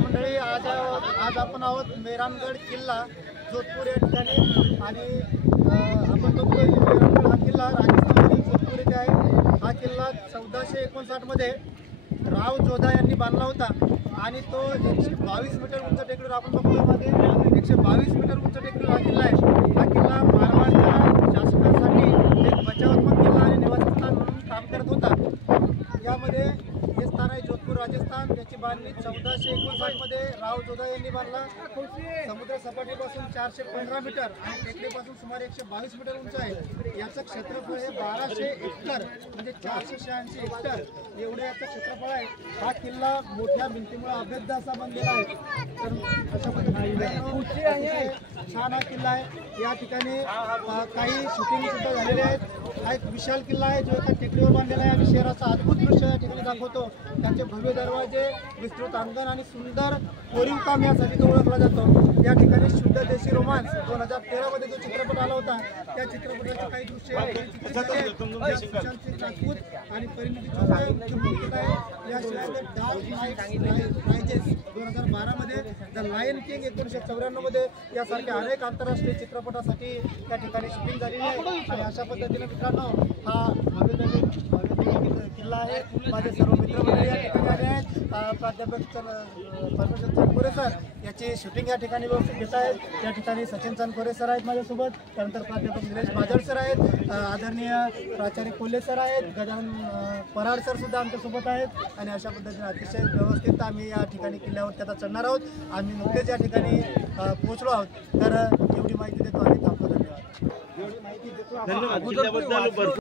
मंडळी, आज आपण आहोत मेहरानगड किल्ला जोधपूर या ठिकाणी आणि आपण बघतोय मेहरानगड हा किल्ला राजस्थानमधील जोधपूर येथे आहे। हा किल्ला 1459 मध्ये राव जोधा यांनी बांधला होता आणि तो 122 मीटर उंच टेकडीवर आपण बघतोय मध्ये 122 मीटर उंच टेकडीवर हा किल्ला आहे। हा किल्ला महाराष्ट्र शासनासाठी एक बचावात्मक किल्ला आणि निवासस्थान म्हणून काम करत होता। यामध्ये हे स्थान आहे जोधपूर राजस्थान। याची बांधणी 1459 मध्ये राव जोधा यांनी बांधला। समुद्र सपाटीपासून 415 मीटर आणि टेकडीपासून सुमारे 122 मीटर उंच आहे। याचं क्षेत्रफळ हे 1200 हेक्टर म्हणजे 486 हेक्टर एवढे याचं क्षेत्रफळ आहे। हा किल्ला मोठ्या भिंतीमुळे अभेद्य असा बनलेला आहे। तर अशा पद्धतीने छान हा किल्ला आहे। या ठिकाणी काही शूटिंग सुद्धा झालेले आहेत। हा एक विशाल किल्ला आहे जो एका टेकडीवर बांधलेला आहे आणि शहराचा अद्भुत दृश्य या ठिकाणी दाखवतो। त्याचे भव्य दरवाजे, विस्तृत अंगण आणि सुंदर कोरीव काम यासाठी तो ओळखला जातो। या ठिकाणी शुद्ध देशी रोमांस 2013 मध्ये जो चित्रपट आला होता त्या चित्रपटाचे काही दृश्य राजपूत आणि परिणिती चोप्रा आहे। याशिवाय डार्क नाईट रायजेस 2012 मध्ये, द लायन किंग 1994 मध्ये यासारख्या अनेक आंतरराष्ट्रीय चित्रपटासाठी त्या ठिकाणी शूटिंग झालेली आहे। आणि अशा पद्धतीने मित्रांनो हा किल्ला आहे। माझे सर्व मित्रमंडळी या ठिकाणी आले आहेत। प्राध्यापक परमेश्वर चनखोरे सर याची शूटिंग या ठिकाणी व्यवस्थित घेत आहेत। या ठिकाणी सचिन चनखोरे सर आहेत माझ्यासोबत, त्यानंतर प्राध्यापक निलेश बाजळ सर आहेत, आदरणीय प्राचार्य कोल्हे सर आहेत, गजानन पराड सर सुद्धा आमच्यासोबत आहेत। आणि अशा पद्धतीने अतिशय व्यवस्थित आम्ही या ठिकाणी किल्ल्यावर त्याचा चढणार आहोत। आम्ही नुकतेच या ठिकाणी पोहोचलो आहोत। तर एवढी माहिती देतो आणि थांबतो। धन्यवाद।